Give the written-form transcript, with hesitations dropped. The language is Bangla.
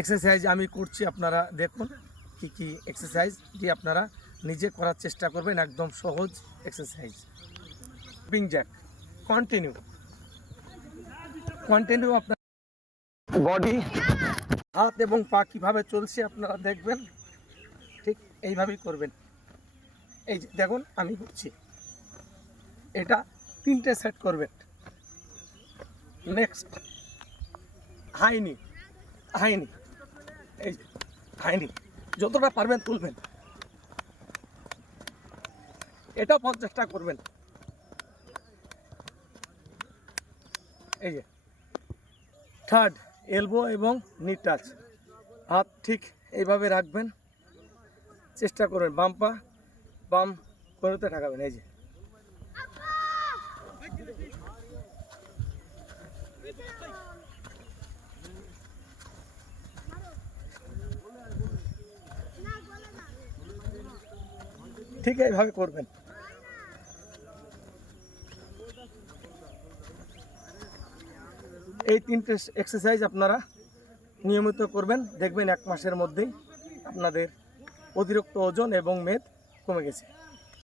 এক্সারসাইজ আমি করছি, আপনারা দেখুন কি কি এক্সারসাইজটি আপনারা নিজে করার চেষ্টা করবেন। একদম সহজ এক্সারসাইজ। জম্পিং জ্যাক কন্টিনিউ আপনার বডি, হাত এবং পা কীভাবে চলছে আপনারা দেখবেন, ঠিক এইভাবেই করবেন। এই যে দেখুন আমি করছি, এটা 3টে সেট করবেন। নেক্সট হাইনি, এই হাইনি যতটা পারবেন তুলবেন, এটা 50টা করবেন। এই যে থার্ড এলবো এবং নি টাচ, হাত ঠিক এইভাবে রাখবেন, চেষ্টা করবেন বাম করতে ঠাকাবেন। এই যে ঠিক এইভাবে করবেন। এই 3টে এক্সারসাইজ আপনারা নিয়মিত করবেন, দেখবেন 1 মাসের মধ্যেই আপনাদের অতিরিক্ত ওজন এবং মেদ কমে গেছে।